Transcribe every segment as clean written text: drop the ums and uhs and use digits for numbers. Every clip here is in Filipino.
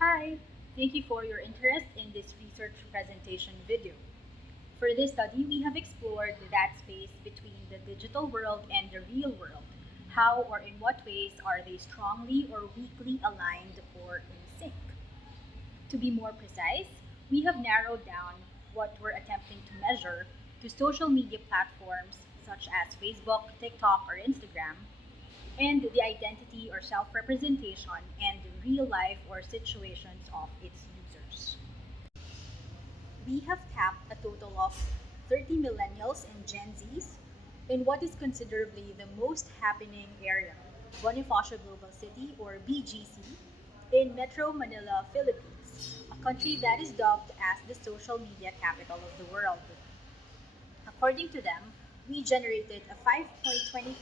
Hi, thank you for your interest in this research presentation video. For this study, we have explored that space between the digital world and the real world. How or in what ways are they strongly or weakly aligned or in sync? To be more precise, we have narrowed down what we're attempting to measure to social media platforms such as Facebook, TikTok, or Instagram, and the identity or self representation and real life or situations of its users. We have tapped a total of 30 millennials and Gen Zs in what is considerably the most happening area, Bonifacio Global City or BGC, in Metro Manila, Philippines, a country that is dubbed as the social media capital of the world. According to them, we generated a 5.25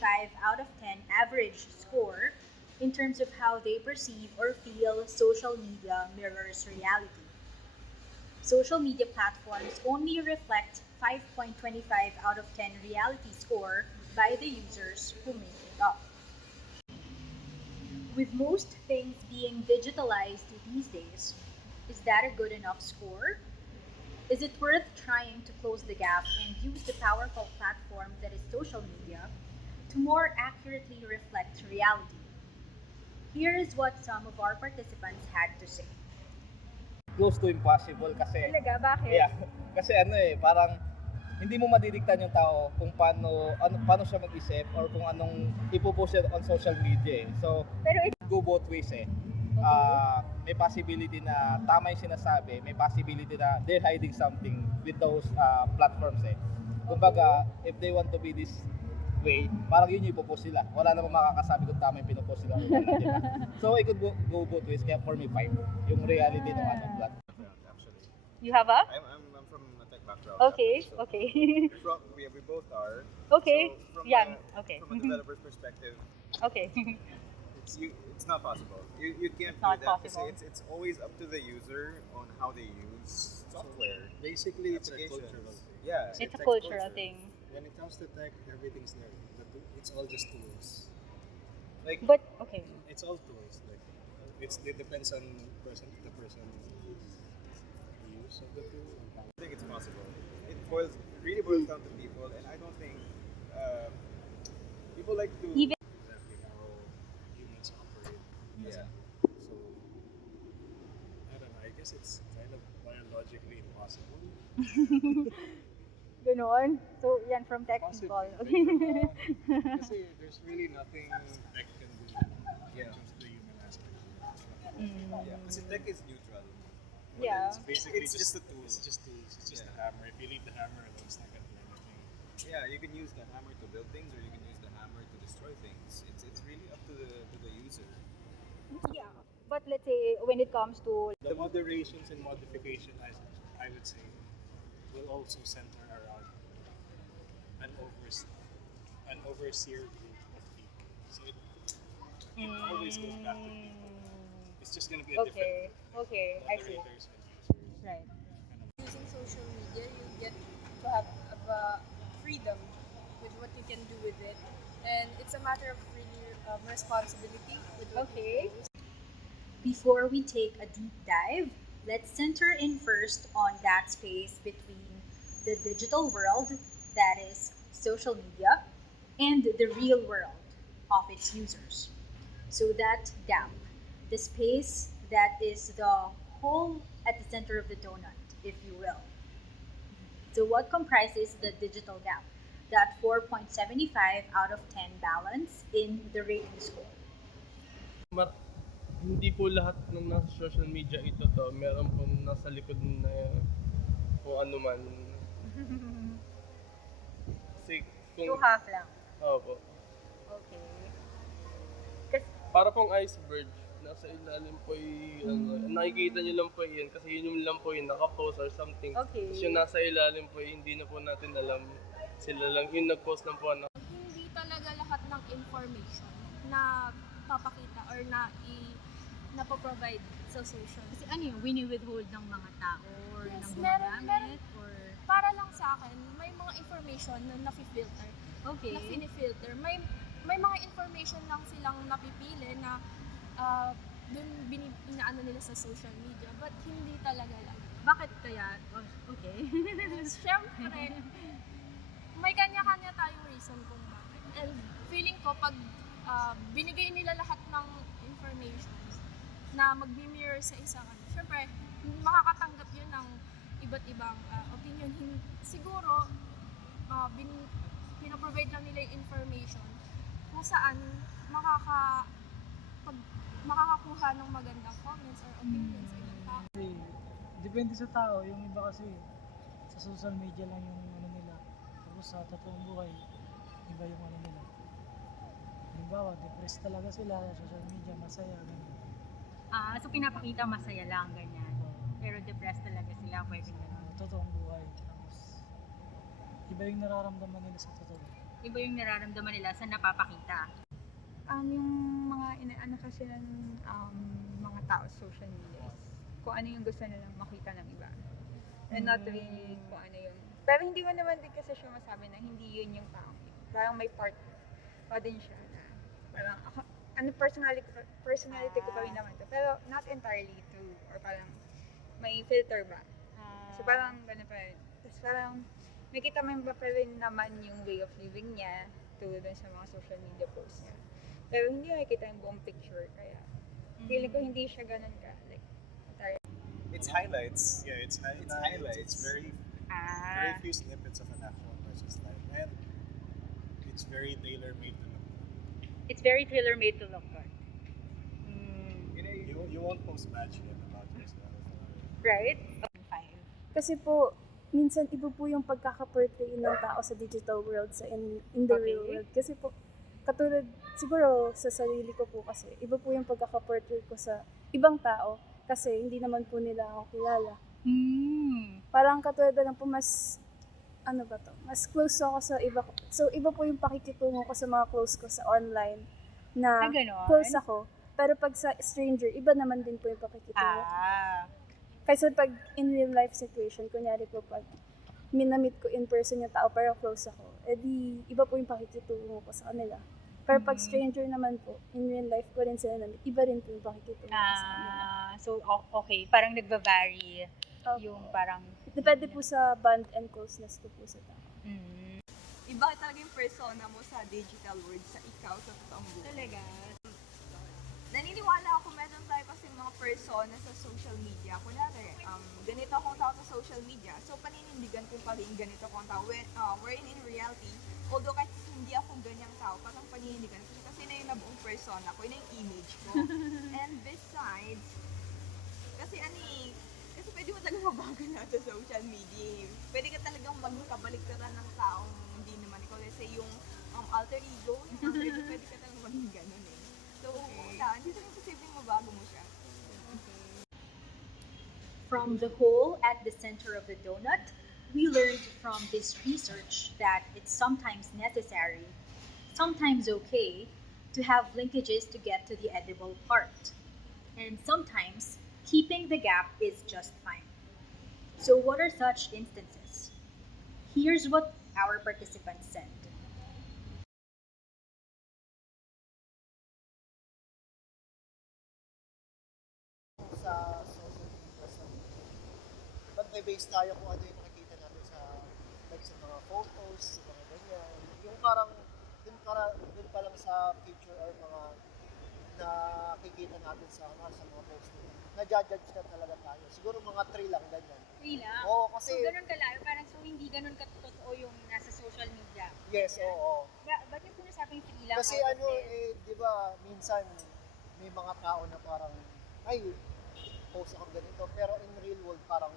out of 10 average score in terms of how they perceive or feel social media mirrors reality. Social media platforms only reflect 5.25 out of 10 reality score by the users who make it up. With most things being digitalized these days, is that a good enough score? Is it worth trying to close the gap and use the powerful platform that is social media to more accurately reflect reality? Here is what some of our participants had to say. Close to impossible kasi Talaga, bakit? yeah, kasi parang hindi mo madidiktan yung tao kung paano siya mag-isip or kung anong ipo-post siya on social media. So, Pero go both ways eh. May possibility na tama yung sinasabi, may possibility na they're hiding something with those platforms eh. Kumbaga, if they want to be this way, parang yun yung ipopost sila. Wala namang makakasabi kung tama yung pinopost sila. Diba? So, it could go both ways. Kaya for me, 5. Yung reality ng platform. Actually, you have a? I'm from a tech background. Okay, actually, so okay. we both are. Okay, So yan, okay. from a developer's perspective, Okay. it's not possible. You can't It's not do that possible. because it's always up to the user on how they use software. Basically, it's a applications. cultural thing. Yeah, It's a tech cultural culture. thing. When it comes to tech, everything's there. It's all just tools. Like But, okay. It's all tools. Like it depends on the person use of the tool. And how. I think it's possible. It really boils down to people, and I don't think people like to. Even Exactly how humans operate. Yeah. So I don't know. I guess it's kind of biologically impossible. ganon. So, yan from tech Possibly. people. Like, kasi there's really nothing tech can do Yeah. in terms of the human aspect. Yeah. Kasi tech is neutral. Yeah. It's basically It's just a tool. It's just tools. It's just Yeah. a hammer. If you leave the hammer alone, it's not gonna do anything. Yeah, you can use the hammer to build things, or you can use the hammer to destroy things. It's really up to the user. Yeah. But let's say, when it comes to The moderations and modification, I would say, will also center around an overs an overseer group of people. So it always goes back to people. It's just gonna be a Okay, different okay, I see. moderators and users. Right. Using social media, you get to have freedom with what you can do with it, and it's a matter of really responsibility with what Okay. you post. Before we take a deep dive, let's center in first on that space between the digital world, that is social media, and the real world of its users. So that gap, the space that is the hole at the center of the donut, if you will. So what comprises the digital gap? That 4.75 out of 10 balance in the rating score. Hindi po lahat ng nasa social media ito to. Meron po nasa likod na kung ano man. Kasi kung... So half lang. Opo. Okay. Kasi, Para pong iceberg, nasa ilalim po nakikita nyo lang po yan kasi yun yung lang po yung nakapost or something. Okay. Tapos yung nasa ilalim po hindi na po natin alam. Sila lang yung nagpost lang po na Hindi talaga lahat ng information na papakita or na-provide sa social. kasi ano yung wini-withhold ng mga tao or Yes, ng meron- gumagamit or... Para lang sa akin, may mga information na nafi-filter. Okay. Na fini-filter. May mga information lang silang napipili na dun inaano nila sa social media, but hindi talaga lang. Bakit kaya? Oh, okay. Siyempre, may kanya-kanya tayong reason kung bakit. And feeling ko, pag binigay nila lahat ng information na mag-mirror sa isang ano, siyempre, makakatanggap yun ng iba't ibang opinion. Siguro, pinaprovide lang nila yung information kung saan makakakuha ng magandang comments or opinions sa ibang tao. Kasi, depende sa tao. Yung iba kasi, sa social media lang yung ano nila. Tapos sa totoong buhay, iba yung ano nila. Halimbawa, depressed talaga sila sa social media, masaya, ganyan. So pinapakita masaya lang, ganyan. Pero depressed talaga sila, pwede Sa ganun. totoong buhay. Tapos, iba yung nararamdaman nila sa totoo. Iba yung nararamdaman nila sa napapakita. Yung mga inaano kasi ng mga tao sa social media is kung ano yung gusto nilang makita ng iba. And not really kung ano yung... Pero hindi ko naman din kasi siya masabi na hindi yun yung tao. Parang may part pa din siya na parang ako, personality ko pa rin naman to. Pero not entirely true or parang may filter ba. So parang gano'n pa rin. Tapos parang nakita mo ba pa rin naman yung way of living niya tulad dun sa mga social media posts niya. Pero hindi makikita yung buong picture, kaya feeling ko hindi siya ganun ka, like, entire. It's highlights. Yeah, it's highlights. It's highlights. Very Very few snippets of an actual person's life, and it's very tailor-made to look. It's very tailor-made to look good. You won't post bad shit about yourself. Right? Kasi po, minsan iba po yung pagkaka-portray ng tao sa digital world sa in the real Okay. world. Kasi po, katulad, siguro sa sarili ko po kasi, iba po yung pagkaka-portray ko sa ibang tao kasi hindi naman po nila ako kilala. Parang katulad na lang po mas, ano ba to, mas close ako sa iba ko. So, iba po yung pakikitungo ko sa mga close ko sa online na Ganon? close ako. Pero pag sa stranger, iba naman din po yung pakikitungo ko. Kasi pag in real life situation, kunyari po pag minamit ko in person yung tao pero close ako, edi iba po yung pakikitungo ko sa kanila. Pero pag stranger naman po, in real life ko rin sila namit, iba rin po yung pakikitungo ko sa kanila. So, okay. Parang nagva-vary Opo. yung parang... Depende po sa bond and closeness ko po sa tao. Iba talaga yung persona mo sa digital world sa ikaw sa totoong buhay. Talaga? Naniniwala ako meron tayo kasi mga persona sa social media. Kunwari, ganito akong tao sa social media. So, paninindigan ko pa rin ganito akong tao. Wherein in reality, although kahit hindi ako ganyang tao, parang paninindigan ko siya kasi na yung nabuong persona ko, yun na yung image ko. And besides, kasi kasi pwede mo talagang mabago na sa social media. Pwede ka talagang magkabaliktaran ng taong hindi naman ikaw. Let's say yung alter ego, pwede ka talagang maging ganun eh. So, hindi talagang posibleng mabago mo siya. From the hole at the center of the donut, we learned from this research that it's sometimes necessary, sometimes okay, to have linkages to get to the edible part. And sometimes, keeping the gap is just fine. So, what are such instances? Here's what our participants said. Sa social media, magbe-base tayo kung ano yung nakikita natin sa like sa mga photos, sa mga ganyan. Yung parang dun pa lang sa picture or mga nakikita natin sa mga post nila. Na-judge na talaga tayo. Siguro mga 3 lang ganyan. 3 lang? Oo, kasi So, ganun kalayo? Parang so hindi ganun katotoo yung nasa social media? yes, oo. Ba't yung sinasabing 3 lang? Kasi out of 10? di ba, minsan may mga tao na parang ay, post ako ganito, pero in real world parang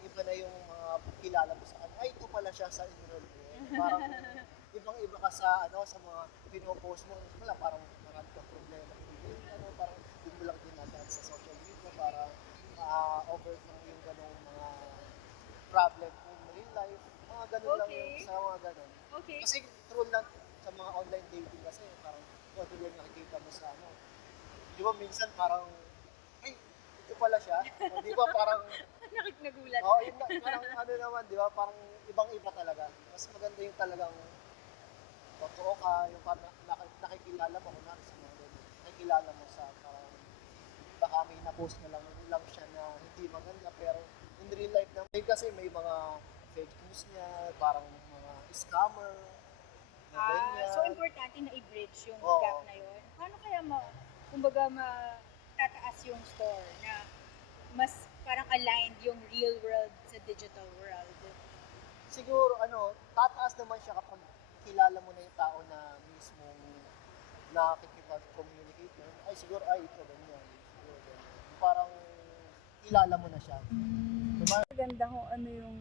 iba na yung mga kilala mo sa kanya. Ay, ito pala siya sa in real world. Parang ibang-iba ka sa sa mga pinopost mo. Wala, parang marami kang problema. Parang hindi mo lang dinadaan sa social media para overcome yung ganong mga problem in real life. Mga ganun lang yung sa mga ganun. Okay. Kasi true lang sa mga online dating kasi parang kung ano yung nakikita mo sa di ba minsan parang ay, ito pala siya. O, di ba parang Nagulat. yun na, parang naman, di ba? Parang ibang-iba talaga. Mas maganda yung talagang totoo ka, yung parang nakikilala mo, kunwari sa mga ganyan. Nakikilala mo sa parang baka may na-post na lang siya na hindi maganda, pero in real life naman, kasi may mga fake news niya, parang mga scammer, na ganyan. So importante na i-bridge yung Oo. gap na yun. Paano kaya kumbaga matataas yung score na mas parang aligned yung real world sa digital world? Siguro, tataas naman siya kapag kilala mo na yung tao na mismong nakikipag-communicate mo. Ay, siguro, ito, ganyan. Siguro, ganyan. Parang kilala mo na siya. Maganda kung ano yung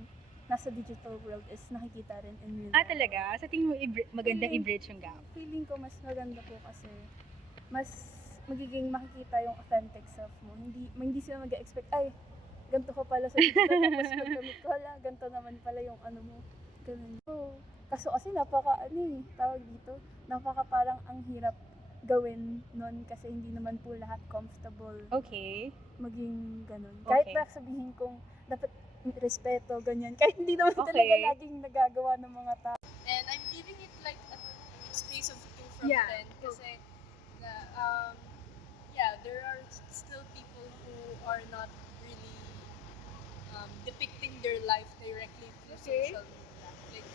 nasa digital world is nakikita rin in real life. Talaga? Sa tingin mo magandang i-bridge yung gap? Feeling ko mas maganda po kasi mas magiging makikita yung authentic self mo. Hindi sila mag-expect, ay, ganito ka pala sa digital, tapos pagkamit ko, ganito naman pala yung ano mo. Ganun. So, kaso kasi tawag dito, parang ang hirap gawin nun kasi hindi naman po lahat comfortable Okay. maging ganun. Kahit Okay. na sabihin kong dapat respeto, ganyan. Kahit hindi naman Okay. talaga laging nagagawa ng mga tao. And I'm giving it like a space of 2 from Yeah. 10 kasi there are still people who are not really depicting their life directly through Okay. social media. Like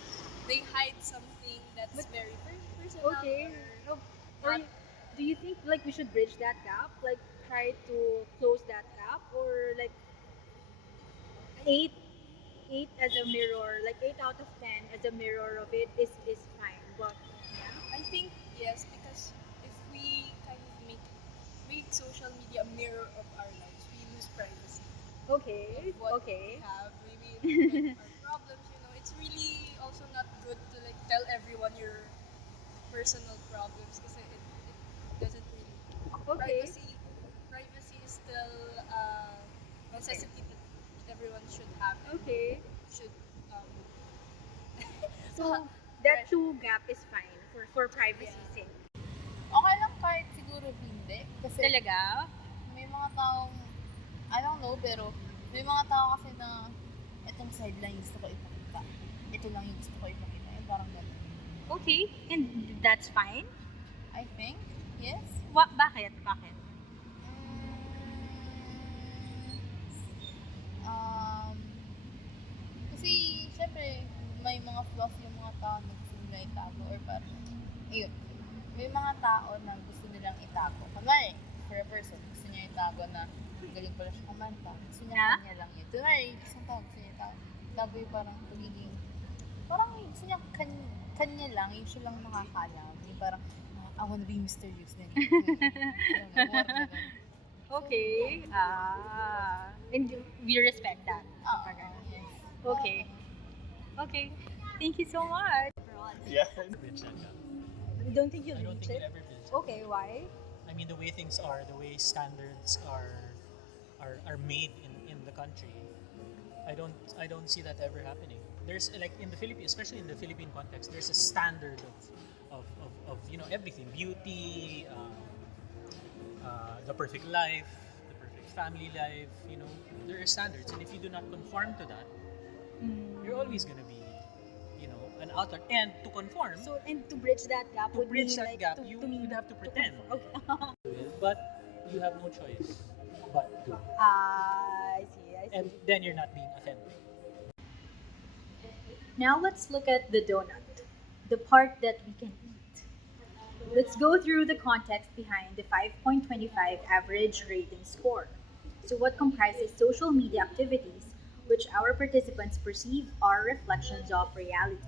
they hide something that's very personal. Okay. Or Do you think like we should bridge that gap? Like try to close that gap, or like 8 as a mirror, like 8 out of 10 as a mirror of it is fine. But I think yes, because if we kind of make social media a mirror of our lives, we lose privacy. okay, Of what okay. we have, maybe like, our problems, it's really also not good to like tell everyone your personal problems because it doesn't really. Okay. Privacy is still a necessity that everyone should have. And Okay. should So that 2 gap is fine for privacy Yeah. sake. Okay lang kahit siguro hindi. Kasi Talaga? may mga taong, I don't know, pero may mga tao kasi na itong side lang yung gusto ko ipakita. Ito lang yung gusto ko ipakita. Yung parang gano'n. Okay. And that's fine? I think, yes. Bakit? Kasi, syempre, may mga flaws yung mga tao na gusto nila itago or parang, ayun, may mga tao na gusto nilang itago. Kunwari, for a person, gusto niya itago na galing pala siya kumanta. Gusto niya kanya lang yun. Kunwari, isang tao gusto niya itago yung parang pagiging, parang gusto niya kanya lang, yung siya lang makakalam. Yung parang, I wanna be mysterious. Okay. And we respect that. Yes. Okay. Okay. Thank you so much. Yeah. You don't think you'll I don't reach think it? it ever builds. Okay, why? I mean, the way things are, the way standards are made in the country, I don't see that ever happening. There's like in the Philippines, especially in the Philippine context, there's a standard of everything, beauty, the perfect life, the perfect family life. There are standards, and if you do not conform to that, you're always gonna be an outlier. And to conform, And to bridge that gap to would bridge mean that like gap, to you mean would have to to pretend. conform. Okay. But you have no choice but to. I see. And then you're not being authentic. Now let's look at the donut, the part that we can eat. Let's go through the context behind the 5.25 average rating score. So what comprises social media activities which our participants perceive are reflections of reality.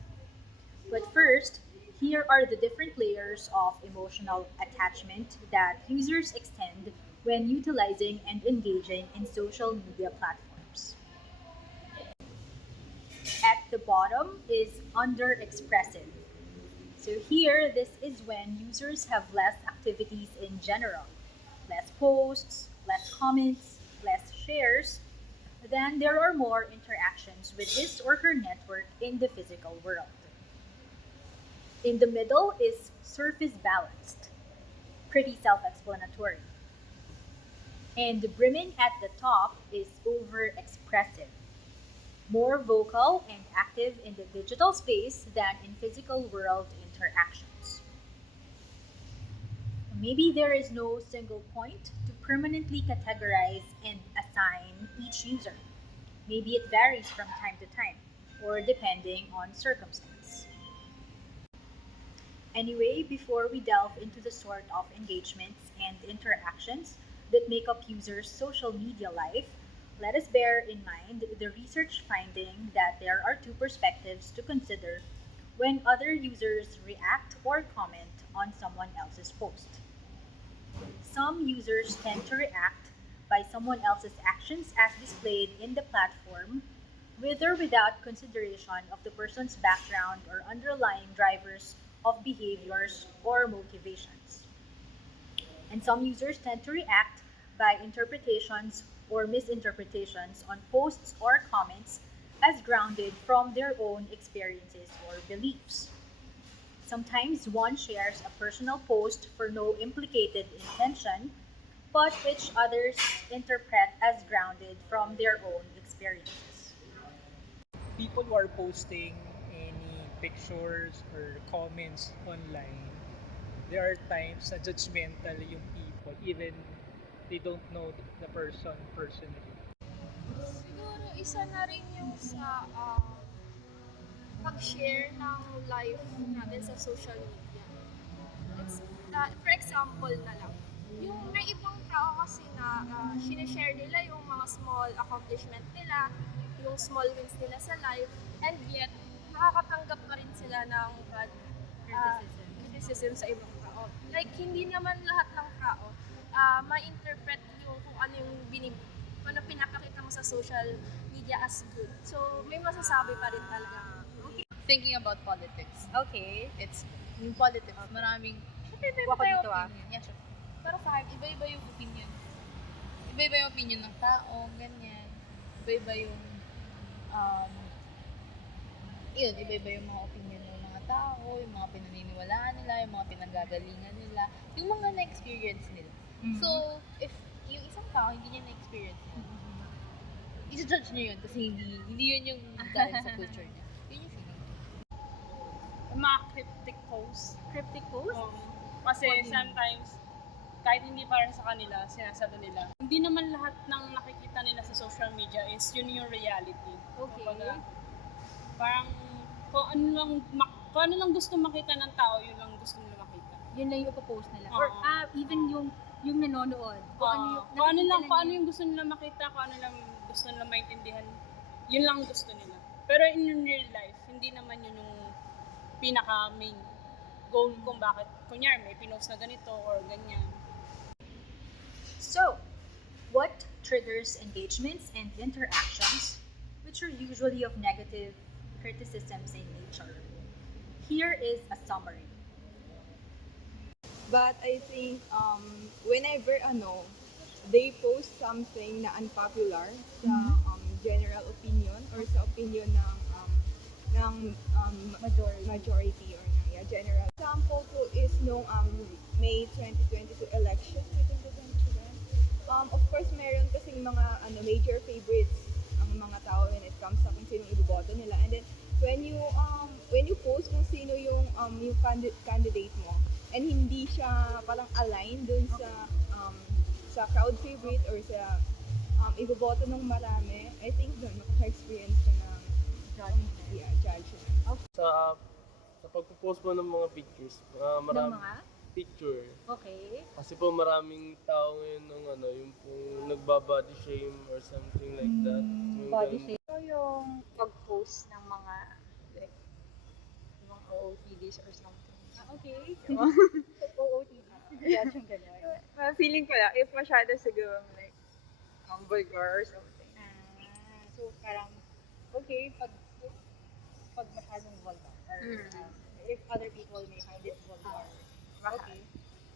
But first, here are the different layers of emotional attachment that users extend when utilizing and engaging in social media platforms. At the bottom is underexpressive. So here, this is when users have less activities in general, less posts, less comments, less shares. Then there are more interactions with his or her network in the physical world. In the middle is surface balanced, pretty self-explanatory. And brimming at the top is overexpressive, more vocal and active in the digital space than in physical world interactions. Maybe there is no single point to permanently categorize and assign each user. Maybe it varies from time to time or depending on circumstance. Anyway, before we delve into the sort of engagements and interactions that make up users' social media life, let us bear in mind the research finding that there are two perspectives to consider when other users react or comment on someone else's post. Some users tend to react by someone else's actions as displayed in the platform, with or without consideration of the person's background or underlying drivers of behaviors or motivations. And some users tend to react by interpretations or misinterpretations on posts or comments as grounded from their own experiences or beliefs. Sometimes one shares a personal post for no implicated intention, but which others interpret as grounded from their own experiences. People who are posting any pictures or comments online, there are times na judgmental yung people, even they don't know the person personally. Siguro isa na rin yung sa pag-share ng life natin sa social media. For example na lang, yung may ibang tao kasi na sinishare nila yung mga small accomplishment nila, yung small wins nila sa life, and yet nakakatanggap pa rin sila ng criticism sa ibang tao. Like, hindi naman lahat ng tao ma-interpret yung kung ano yung kung ano pinapakita mo sa social media as good. So, may masasabi pa rin talaga. Thinking about politics. Okay. It's yung politics, maraming iba-iba Wako tayong dito, opinion. Yeah, sure. Para sa akin, iba-iba yung opinion. Iba-iba yung opinion ng tao, ganyan. Iba-iba yung iba-iba yung mga opinion ng mga tao, yung mga pinaniniwalaan nila, yung mga pinanggagalingan nila, yung mga na-experience nila. Mm-hmm. So, if yung isang tao hindi niya na-experience yun, i-judge niyo yun kasi hindi yun yung galing sa culture niya. Yun yung feeling. Mga cryptic posts. Cryptic posts? Kasi sometimes, kahit hindi para sa kanila, sinasado nila. Hindi naman lahat ng nakikita nila sa social media is yun yung reality. Okay. Kumbaga, parang kung ano lang gusto makita ng tao, yun lang gusto nila makita. Yun lang yung ipopost nila. Or even yung nanonood. Kung ano yung gusto nila makita, kung ano lang gusto nila maintindihan, yun lang gusto nila. Pero in real life, hindi naman yun yung pinaka main goal kung bakit, kunyari may pinost na ganito or ganyan. So, what triggers engagements and interactions, which are usually of negative criticisms in nature? Here is a summary. But I think whenever they post something na unpopular sa general opinion or sa opinion ng majority or general. Example po is nung May 2022 election, of course meron kasing mga major favorites ang mga tao when it comes sa kung sinong iboboto nila. And then when you post kung sino yung candidate mo and hindi siya parang aligned dun sa crowd favorite or sa iboboto ng marami, I think doon makaka-experience ka ng judgment. Sa pagpo-post mo ng mga pictures, maraming picture. Okay. Kasi po maraming tao ngayon yung pong nagbabody shame or something like that. Body shame. So yung pag-post ng mga mga OOTDs or something. Okay. OOTDs. Yan yung gano'n. Feeling ko lang, if masyado siguro like vulgar or something. So parang, okay, pag masyadong vulgar. Or if other people may find it vulgar. Okay.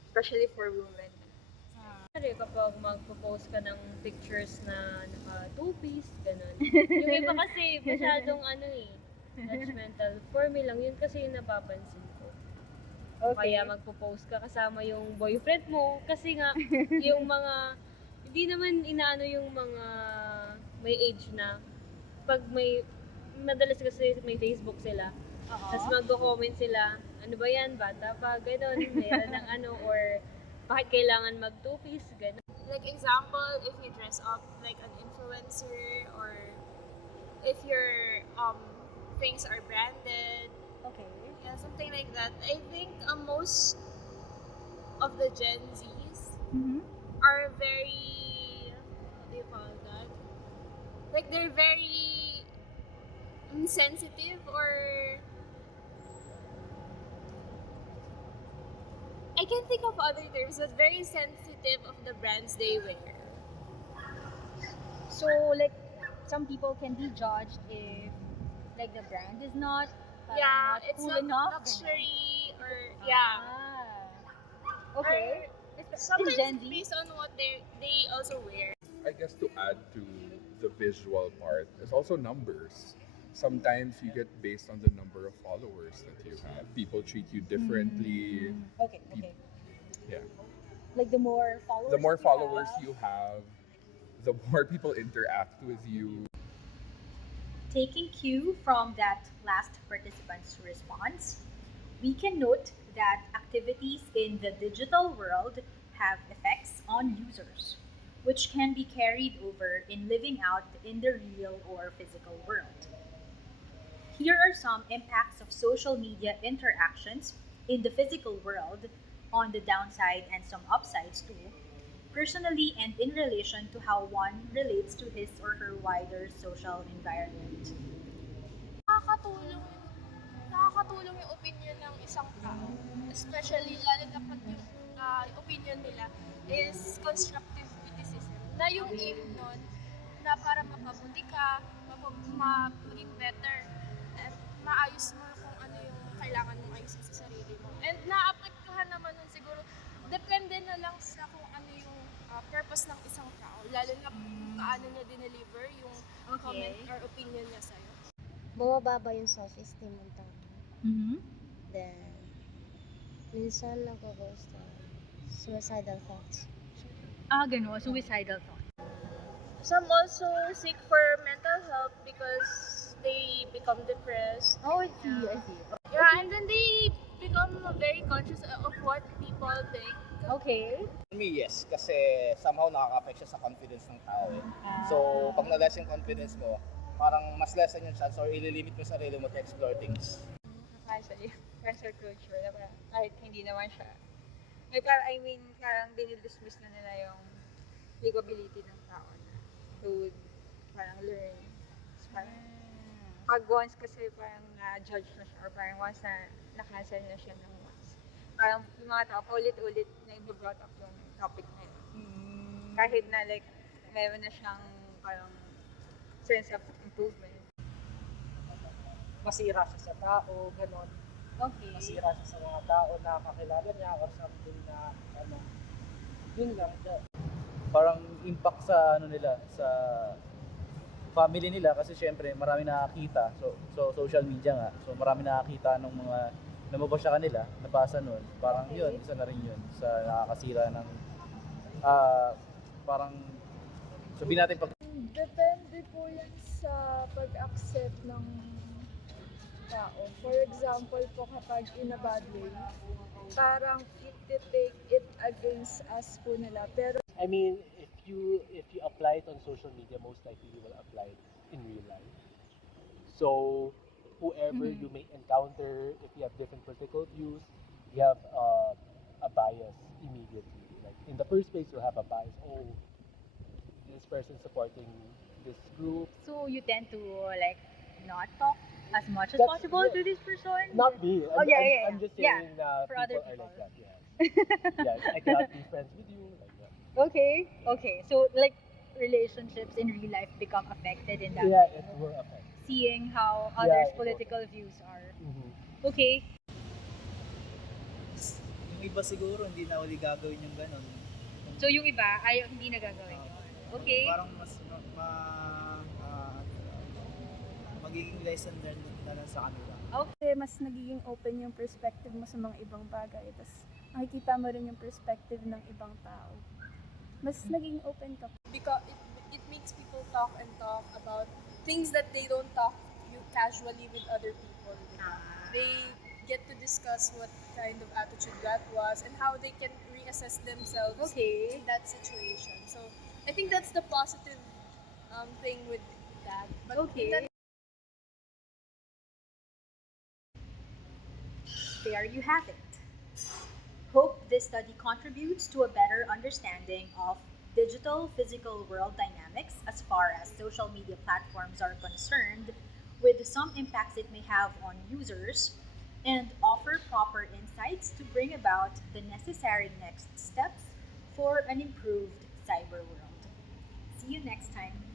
Especially for women. Kapag magpo-post ka ng pictures na naka two-piece, ganun. Yung iba kasi masyadong judgmental. For me lang, yun kasi yung napapansin ko. Okay. Kaya magpo-post ka kasama yung boyfriend mo. Kasi nga, yung mga, hindi naman inaano yung mga may age na. Pag madalas kasi may Facebook sila. Tapos magko-comment sila, ano ba yan, bata pa, gano'n, meron ng or bakit kailangan mag two-piece, gano'n. Like example, if you dress up like an influencer or if your things are branded. Okay. Yeah, something like that. I think most of the Gen Zs are very, what do you call that? Like they're very insensitive, or I can't think of other terms, but very sensitive of the brands they wear. So, like, some people can be judged if, like, the brand is not, not it's cool not enough. luxury or yeah. Okay. Or sometimes Gen Z? based on what they also wear. I guess to add to the visual part, it's also numbers. Sometimes you get based on the number of followers that you have. People treat you differently. Okay. Yeah. Like, the more followers The more you followers have, you have, the more people interact with you. taking cue from that last participant's response, we can note that activities in the digital world have effects on users, which can be carried over in living out in the real or physical world. Here are some impacts of social media interactions in the physical world on the downside and some upsides too, personally and in relation to how one relates to his or her wider social environment. Nakakatulong nakakatulong yung opinion ng isang tao. Especially lalo na pag yung opinion nila is constructive criticism. Na yung aim nun na para mapabuti ka, maging better, at maayos mo kung ano yung kailangan mong ayusin sa sarili mo. And naapektuhan naman nun siguro, depende na lang sa kung ano yung purpose ng isang tao. Lalo na kung paano niya dineliver yung comment or opinion niya sa'yo. Bumababa yung self-esteem ng tao. Then, minsan nag-goes to suicidal thoughts. Gano'n, suicidal thought. Some also seek for mental help because they become depressed. Oh, I see. Yeah, and then they become very conscious of what people think. Okay. Me, yes. Kasi somehow nakaka-affect siya sa confidence ng tao eh. So, pag na-less yung confidence mo, parang mas lessen yung chance or ililimit mo sarili mo to explore things. Actually, cancel culture, na parang kahit hindi naman siya. May parang, I mean, parang dinidismiss na nila yung capability ng tao na to parang learn. So, parang, pag once kasi parang na-judge na siya or parang once na na-cancel na siya ng once, parang yung mga tao paulit-ulit na i-brought up yung topic na yun. Kahit na like, meron na siyang parang sense of improvement. Masira siya sa tao, gano'n. Okay. Masira siya sa mga tao na kakilala niya or something na yun lang. Parang impact sa nila, sa family nila kasi syempre marami nakakita. So social media nga. So marami nakakita ng mga lumabas sa kanila, nabasa nun. Parang yun, isa na rin yun sa nakakasira ng parang sabihin natin pag depende po yan sa pag-accept ng tao. For example po kapag in a bad way, parang take it against us po nila. Pero I mean, if you apply it on social media, most likely you will apply it in real life. So whoever you may encounter, if you have different political views, you have a bias immediately. Like in the first place, you have a bias. Oh, this person supporting this group. So you tend to like not talk as much as That's- possible to this person? Not me. I'm just saying For other people are people. like that. Yes. Yes, I cannot be friends with you like that. Okay. So like relationships in real life become affected in that Yeah, way. it will affect. Seeing how Yeah, others' it will. political views are. Mhm. Okay. Yung iba siguro hindi na uli gagawin yung ganun. So yung iba ay hindi nagagawin yun. Okay. Parang mas magiging lesson learned na lang sa kanila. Okay, mas nagiging open yung perspective mo sa mga ibang bagay. Tapos nakikita mo rin yung perspective ng ibang tao. Mas naging open ka. Because it makes people talk and talk about things that they don't talk casually with other people. They get to discuss what kind of attitude that was and how they can reassess themselves Okay. in that situation. So I think that's the positive thing with that. But in that There you have it. Hope this study contributes to a better understanding of digital physical world dynamics as far as social media platforms are concerned, with some impacts it may have on users, and offer proper insights to bring about the necessary next steps for an improved cyber world. See you next time.